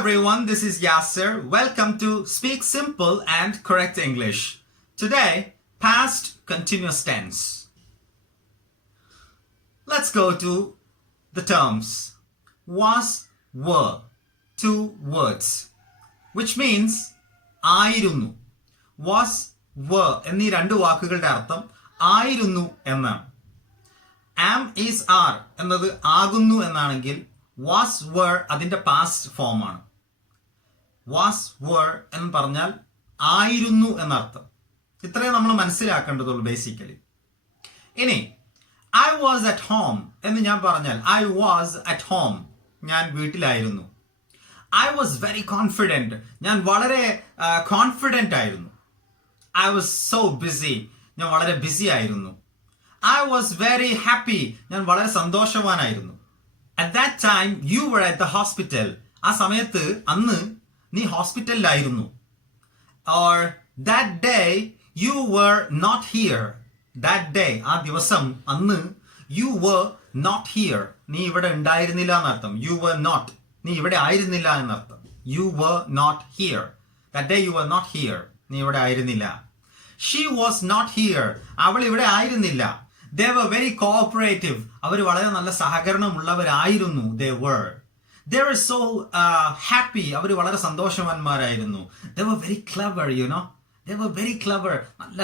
everyone, this is Yasser. Welcome to Speak Simple and Correct English. Today, past continuous tense. Let's go to the terms. Was, were. Two words. Which means ആയിരുന്നു. Was, were എന്നീ രണ്ട് വാക്കുകളുടെ അർത്ഥം ആയിരുന്നു എന്നാണ്. am, is, are എന്നത് ആകുന്നു എന്നാണെങ്കിൽ was, were അതിൻ്റെ പാസ്റ്റ് ഫോമാണ്. was, were എന്ന് പറഞ്ഞാൽ ആയിരുന്നു എന്നർത്ഥം. ഇത്രയും നമ്മൾ മനസ്സിലാക്കേണ്ടതുള്ളൂ ബേസിക്കലി. ഇനി I was at home എന്ന് ഞാൻ പറഞ്ഞാൽ I was at home ഞാൻ വീട്ടിലായിരുന്നു. I was very confident ഞാൻ വളരെ കോൺഫിഡൻ്റ് ആയിരുന്നു. I was so busy ഞാൻ വളരെ ബിസി ആയിരുന്നു. I was very happy ഞാൻ വളരെ സന്തോഷവാനായിരുന്നു. At that time you were at the hospital ആ സമയത്ത് അന്ന് നീ ഹോസ്പിറ്റലിലായിരുന്നു. Or that day you were not here. That day ആ ദിവസം അന്ന് you were not here നീ ഇവിടെ ഉണ്ടായിരുന്നില്ല എന്നർത്ഥം. You were not നീ ഇവിടെ ആയിരുന്നില്ല എന്നർത്ഥം. You were not here. That day you were not here നീ ഇവിടെ ആയിരുന്നില്ല. She was not here അവൾ ഇവിടെ ആയിരുന്നില്ല. They were very cooperative അവർ വളരെ നല്ല സഹകരണമുള്ളവരായിരുന്നു. They were so happy അവർ വളരെ സന്തോഷവാന്മാരായിരുന്നു. They were very clever, you know. They were very clever നല്ല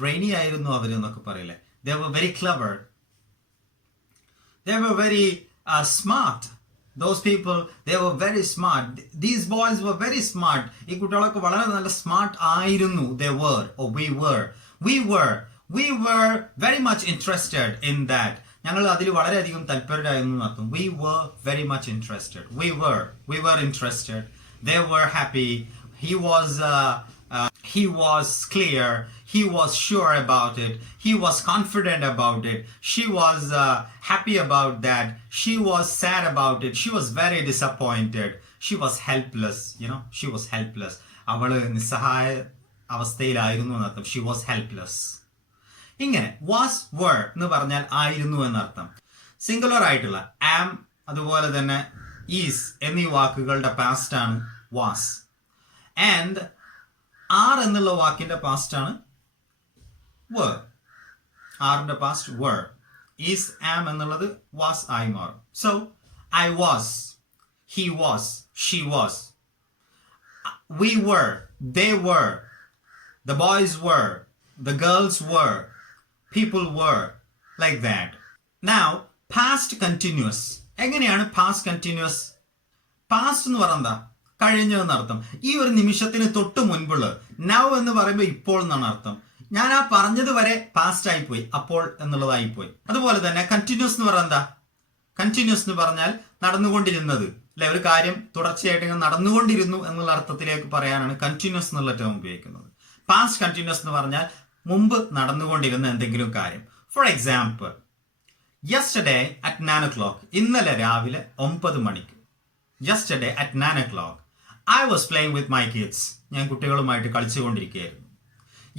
ബ്രെയിനി ആയിരുന്നു അവർ എന്നൊക്കെ പറയില്ലേ. They were very clever. They were very smart. Those people, they were very smart. These boys were very smart. ഈ കുട്ടികളൊക്കെ വളരെ നല്ല സ്മാർട്ട് ആയിരുന്നു. They were or we were very much interested in that. ഞങ്ങൾ അതിൽ വളരെയധികം തൽപരരായിരുന്നു എന്നർത്ഥം. We were very much interested. We were interested. They were happy. He was clear. He was sure about it. He was confident about it. She was happy about that. She was sad about it. She was very disappointed. She was helpless. You know, she was helpless. അവൾ നിസ്സഹായ അവസ്ഥയിലായിരുന്നു എന്നർത്ഥം. She was helpless. ഇങ്ങനെ was, were എന്ന് പറഞ്ഞാൽ ആയിരുന്നു എന്നർത്ഥം. സിംഗുലർ ആയിട്ടുള്ള am അതുപോലെ തന്നെ is എന്നീ വാക്കുകളുടെ പാസ്റ്റ് ആണ് was. And are എന്നുള്ള വാക്കിന്റെ പാസ്റ്റ് ആണ് were. ആറിന്റെ പാസ്റ്റ് were. is, am എന്നുള്ളത് was ആയി മാറും. So I was, he was, she was, we were, they were, the boys were, the girls were, people were, like that. Now past continuous. എങ്ങനെയാണ് past continuous? past എന്ന് പറഞ്ഞാ കഴിഞ്ഞതെന്ന് അർത്ഥം. ഈ ഒരു നിമിഷത്തിന് തൊട്ട് മുൻപുള്ള now എന്ന് പറയുമ്പോൾ ഇപ്പോൾ എന്നാണ് അർത്ഥം. ഞാൻ ആ പറഞ്ഞത് വരെ പാസ്റ്റ് ആയിപ്പോയി, അപ്പോൾ എന്നുള്ളതായിപ്പോയി. അതുപോലെ തന്നെ കണ്ടിന്യൂസ് എന്ന് പറഞ്ഞാൽ എന്താ? കണ്ടിന്യൂസ് എന്ന് പറഞ്ഞാൽ നടന്നുകൊണ്ടിരുന്നത് അല്ലെ, ഒരു കാര്യം തുടർച്ചയായിട്ട് ഇങ്ങനെ നടന്നുകൊണ്ടിരുന്നു എന്നുള്ള അർത്ഥത്തിലേക്ക് പറയാനാണ് കണ്ടിന്യൂസ് എന്നുള്ള ടേം ഉപയോഗിക്കുന്നത്. പാസ്റ്റ് കണ്ടിന്യൂസ് എന്ന് പറഞ്ഞാൽ മുമ്പ് നടന്നുകൊണ്ടിരുന്ന എന്തെങ്കിലും കാര്യം. ഫോർ എക്സാമ്പിൾ, yesterday at 9 o'clock ഇന്നലെ രാവിലെ 9 മണിക്ക്. yesterday at 9 o'clock I was playing with my kids ഞാൻ കുട്ടികളുമായിട്ട് കളിച്ചുകൊണ്ടിരിക്കുകയായിരുന്നു.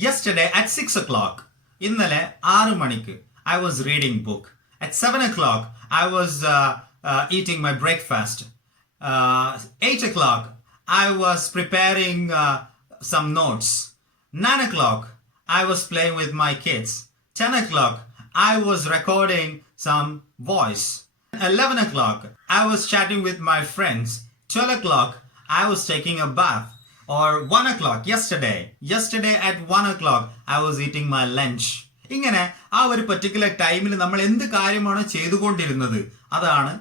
yesterday at 6 o'clock ഇന്നലെ 6 മണിക്ക് I was reading book. at 7 o'clock I was eating my breakfast. 8 o'clock I was preparing some notes. 9 o'clock I was playing with my kids. 10 o'clock I was recording some voice. 11 o'clock I was chatting with my friends. 12 o'clock I was taking a bath. Or 1 o'clock yesterday at 1 o'clock I was eating my lunch. ഇങ്ങനെ ആ ഒരു പർട്ടിക്കുലർ ടൈമിൽ നമ്മൾ എന്ത് കാര്യമാണോ ചെയ്തുകൊണ്ടിരുന്നത് അതാണ്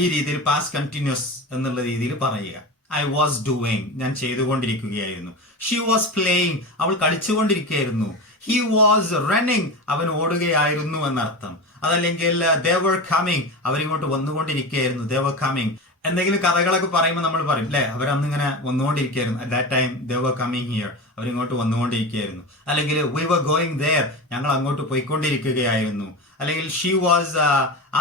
ഈ രീതിയിൽ പാസ്റ്റ് കണ്ടിന്യൂസ് എന്നുള്ള രീതിയിൽ പറയുക. I was doing ഞാൻ ചെയ്തുകൊണ്ടിരിക്കുകയായിരുന്നു. She was playing അവൾ കളിച്ചുകൊണ്ടിരിക്കുകയായിരുന്നു. He was running അവൻ ഓടുകയായിരുന്നു എന്നർത്ഥം. അതല്ലെങ്കിൽ they were coming അവരിങ്ങോട്ട് വന്നുകൊണ്ടിരിക്കുകയായിരുന്നു. They were coming. എന്തെങ്കിലും കഥകളൊക്കെ പറയുമ്പോൾ നമ്മൾ പറയും അല്ലെ, അവരന്നിങ്ങനെ വന്നുകൊണ്ടിരിക്കുകയായിരുന്നു. At that time they were coming here അവരിങ്ങോട്ട് വന്നുകൊണ്ടിരിക്കുകയായിരുന്നു. അല്ലെങ്കിൽ we were going there ഞങ്ങൾ അങ്ങോട്ട് പോയിക്കൊണ്ടിരിക്കുകയായിരുന്നു. അല്ലെങ്കിൽ she was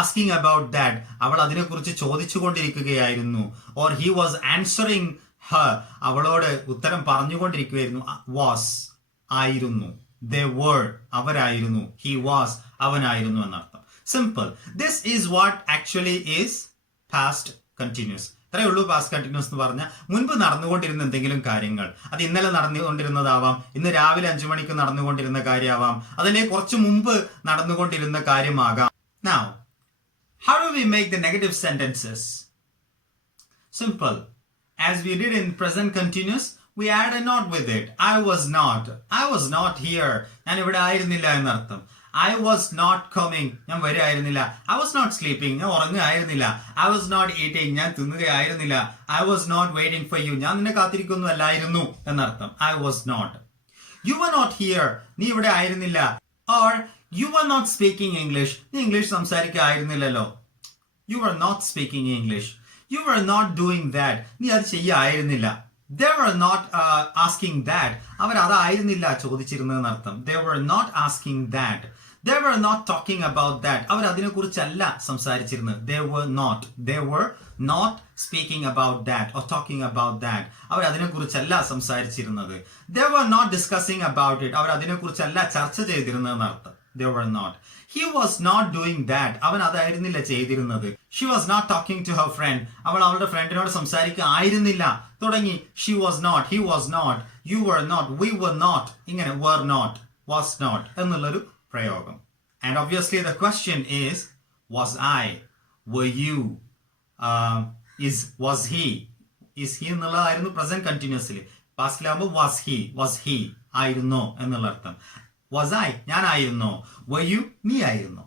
asking about that അവൾ അതിനെക്കുറിച്ച് ചോദിച്ചുകൊണ്ടിരിക്കുകയായിരുന്നു. or he was answering her അവളോട് ഉത്തരം പറഞ്ഞുകൊണ്ടിരിക്കുകയായിരുന്നു. was ആയിരുന്നു. they were അവരായിരുന്നു. he was അവനായിരുന്നു എന്നർത്ഥം. simple. This is what actually is past continuous. അത്രയേ ഉള്ളൂ പാസ്റ്റ് കണ്ടിന്യൂസ് എന്ന് പറഞ്ഞാൽ മുൻപ് നടന്നുകൊണ്ടിരുന്ന എന്തെങ്കിലും കാര്യങ്ങൾ. അത് ഇന്നലെ നടന്നുകൊണ്ടിരുന്നതാവാം, ഇന്ന് രാവിലെ 5 മണിക്ക് നടന്നുകൊണ്ടിരുന്ന കാര്യമാവാം, അതിലെ കുറച്ച് മുമ്പ് നടന്നുകൊണ്ടിരുന്ന കാര്യമാകാം. Now, how do we make the negative sentences? Simple. As we did in present continuous, we add a not with it. I was not here. ഞാൻ ഇവിടെ ആയിരുന്നില്ല എന്നർത്ഥം. I was not coming. ഞാൻ വരികയായിരുന്നില്ല. I was not sleeping. ഞാൻ ഉറങ്ങുകയായിരുന്നില്ല. I was not eating. ഞാൻ തിന്നുകയായിരുന്നില്ല. I was not waiting for you. ഞാൻ നിന്നെ കാത്തിരിക്കുന്നതല്ലായിരുന്നു എന്നർത്ഥം. I was not. You were not here. നീ ഇവിടെ ആയിരുന്നില്ല. Or you were not speaking English. നീ ഇംഗ്ലീഷ് സംസാരിക്കുകയായിരുന്നില്ലല്ലോ. You were not speaking English. You were not doing that. നീ അത് ചെയ്യായിരുന്നില്ല. They were not asking that. അവർ അതായിരുന്നില്ല ചോദിച്ചിരുന്നതെന്നർത്ഥം. They were not asking that. They were not talking about that. അവർ അതിനെക്കുറിച്ചല്ല സംസാരിച്ചിരുന്നത്. They were not speaking about that or talking about that. അവർ അതിനെക്കുറിച്ചല്ല സംസാരിച്ചിരുന്നത്. They were not discussing about it. അവർ അതിനെക്കുറിച്ചല്ല ചർച്ച ചെയ്തിരുന്നതെന്നർത്ഥം. They were not. He was not doing that. അവൻ അതായിരുന്നില്ല ചെയ്തിരുന്നത്. She was not talking to her friend. അവൾ അവളുടെ ഫ്രണ്ടിനോട് സംസാരിക്കുകയായിരുന്നില്ല തുടങ്ങി. She was not. He was not. You were not. We were not. ഇങ്ങനെ were not, was not എന്നുള്ളൊരു പ്രയോഗം. And obviously the question is, was I? Were you? Was he? Is he എന്നുള്ളതായിരുന്നു present continuously. പാസ്റ്റിലാകുമ്പോൾ was he ആയിരുന്നോ എന്നുള്ള അർത്ഥം. Was I? ഞാനായിരുന്നോ? Were you? നീ ആയിരുന്നോ?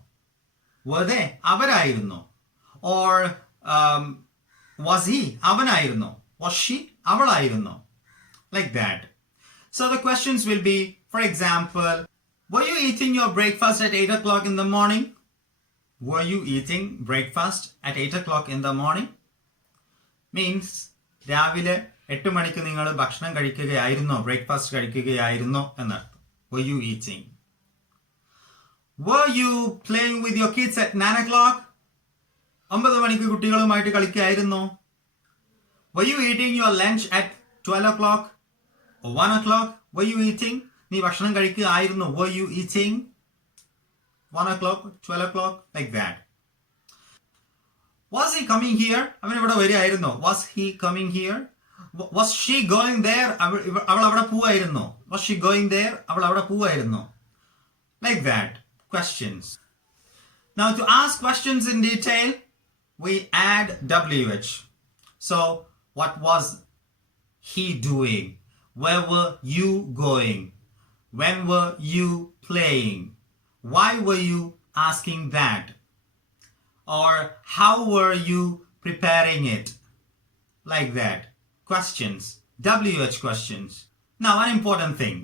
Were they? അവരായിരുന്നോ? Or was he? അവനായിരുന്നോ? Was she? അവളായിരുന്നോ? Like that. So the questions will be, for example, were you eating your breakfast at 8 o'clock in the morning? Were you eating breakfast at 8 o'clock in the morning? Means, രാവിലെ 8 മണിക്ക് നിങ്ങൾ ഭക്ഷണം കഴിക്കുകയായിരുന്നോ, ബ്രേക്ക്ഫാസ്റ്റ് കഴിക്കുകയായിരുന്നോ എന്നർത്ഥം. Were you eating? Were you playing with your kids at 9 o'clock? 9 മണിക്ക് കുട്ടികളുമായിട്ട് കളിക്കുകയായിരുന്നോ? Were you eating your lunch at 12 o'clock or 1 o'clock? Were you eating? നീ ഭക്ഷണം കഴിക്കുകയായിരുന്നോ? Were you eating? 1 o'clock, 12 o'clock, like that. Was he coming here? അവൻ ഇവിടെ വരികയായിരുന്നോ? Was he coming here? Was she going there? അവൾ അവിടെ പോവായിരുന്നോ? Was she going there? അവൾ അവിടെ പോവായിരുന്നോ? Like that. Questions. Now to ask questions in detail, we add WH. So, what was he doing? Where were you going? When were you playing? Why were you asking that? Or how were you preparing it? Like that. Questions. WH questions. Now, one important thing.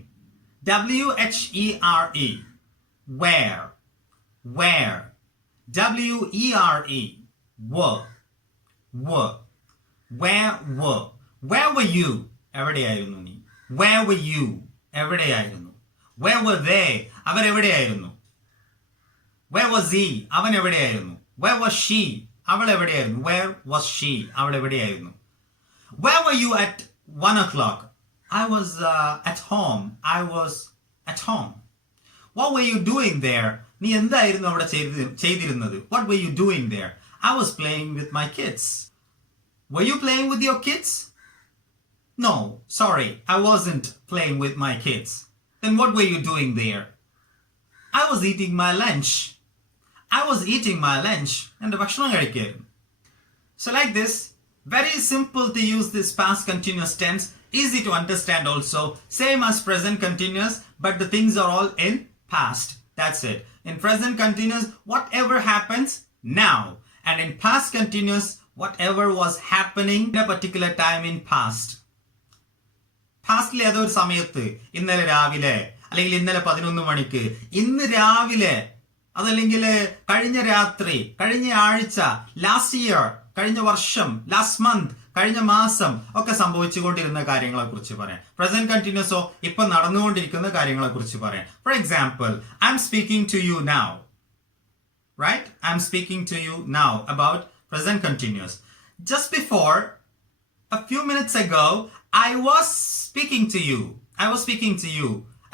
WHERE. Where. Where. WERE. Were. Were. Where were. Where were you? എവിടെയായിരുന്നു നീ? Where were you? എവിടെയായിരുന്നു? Where were they? അവർ എവിടെയായിരുന്നു? Where was he? അവൻ എവിടെയായിരുന്നു? Where was she? അവൾ എവിടെയായിരുന്നു? Where was she? അവൾ എവിടെയായിരുന്നു? Where were you at 1 o'clock? I was at home. I was at home. What were you doing there? നീ എന്തായിരുന്നു അവിടെ ചെയ്തിരുന്നത്? What were you doing there? I was playing with my kids. Were you playing with your kids? No, sorry, I wasn't playing with my kids. Then what were you doing there? I was eating my lunch. I was eating my lunch. എൻ്റെ ഭക്ഷണം കഴിക്കുകയായിരുന്നു. So like this, very simple to use this past continuous tense, easy to understand also, same as present continuous, but the things are all in past. That's it. In present continuous, whatever happens now. And in past continuous, whatever was happening in a particular time in past. പാസ്റ്റിലെ ഏതൊരു സമയത്ത്, ഇന്നലെ രാവിലെ അല്ലെങ്കിൽ ഇന്നലെ 11 മണിക്ക്, ഇന്ന് രാവിലെ, അതല്ലെങ്കിൽ കഴിഞ്ഞ രാത്രി, കഴിഞ്ഞ ആഴ്ച, ലാസ്റ്റ് ഇയർ, കഴിഞ്ഞ വർഷം, ലാസ്റ്റ് മന്ത്, കഴിഞ്ഞ മാസം ഒക്കെ സംഭവിച്ചുകൊണ്ടിരുന്ന കാര്യങ്ങളെ കുറിച്ച് പറയാം. പ്രസന്റ് കണ്ടിന്യൂസോ ഇപ്പൊ നടന്നുകൊണ്ടിരിക്കുന്ന കാര്യങ്ങളെ കുറിച്ച് പറയാം. For example, I'm speaking to you now. Right? I'm speaking to you now about present continuous. Just before, a few minutes ago, I was speaking to you. I was speaking to you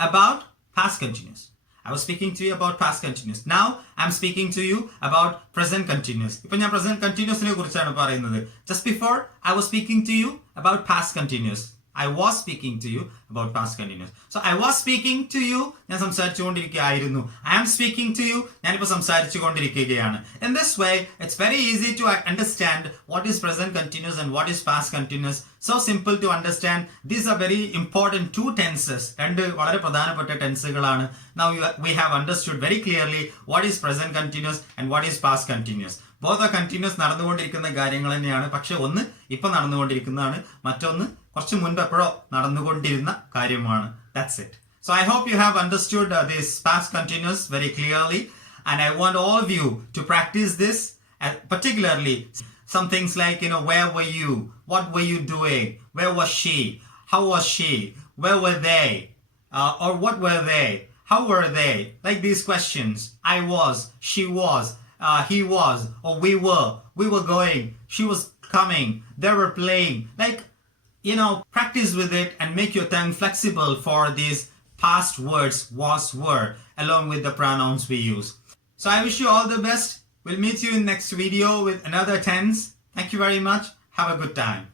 about past continuous. I was speaking to you about past continuous. Now I'm speaking to you about present continuous. ഇപ്പൊ ഞാൻ present continuousനെ കുറിച്ചാണ് പറയുന്നത്. Just before I was speaking to you about past continuous. I was speaking to you about past continuous. So I was speaking to you. ഞാൻ സംസാരിച്ചുകൊണ്ടിരിക്കുകയായിരുന്നു. I am speaking to you. ഞാനിപ്പോൾ സംസാരിച്ചുകൊണ്ടിരിക്കുകയാണ്. In this way, it's very easy to understand what is present continuous and what is past continuous. So simple to understand. These are very important two tenses. രണ്ട് വളരെ പ്രധാനപ്പെട്ട ടെൻസുകളാണ്. Now we have understood very clearly what is present continuous and what is past continuous. Both are continuous, നടന്നുകൊണ്ടിരിക്കുന്ന കാര്യങ്ങൾ തന്നെയാണ്. പക്ഷെ ഒന്ന് ഇപ്പൊ നടന്നുകൊണ്ടിരിക്കുന്നതാണ്, മറ്റൊന്ന് കുറച്ച് മുൻപ് എപ്പോഴോ നടന്നുകൊണ്ടിരുന്ന കാര്യമാണ്. That's it. So I hope you have understood this past continuous very clearly, and I want all of you to practice this, particularly some things like, where were you? What were you doing? Where was she? How was she? Where were they? Or what were they? How were they? Like these questions. I was, she was, he was, or we were going, she was coming, they were playing. Like, practice with it and make your tongue flexible for these past words, was, were, along with the pronouns we use. So I wish you all the best. We'll meet you in next video with another tense. Thank you very much. Have a good time.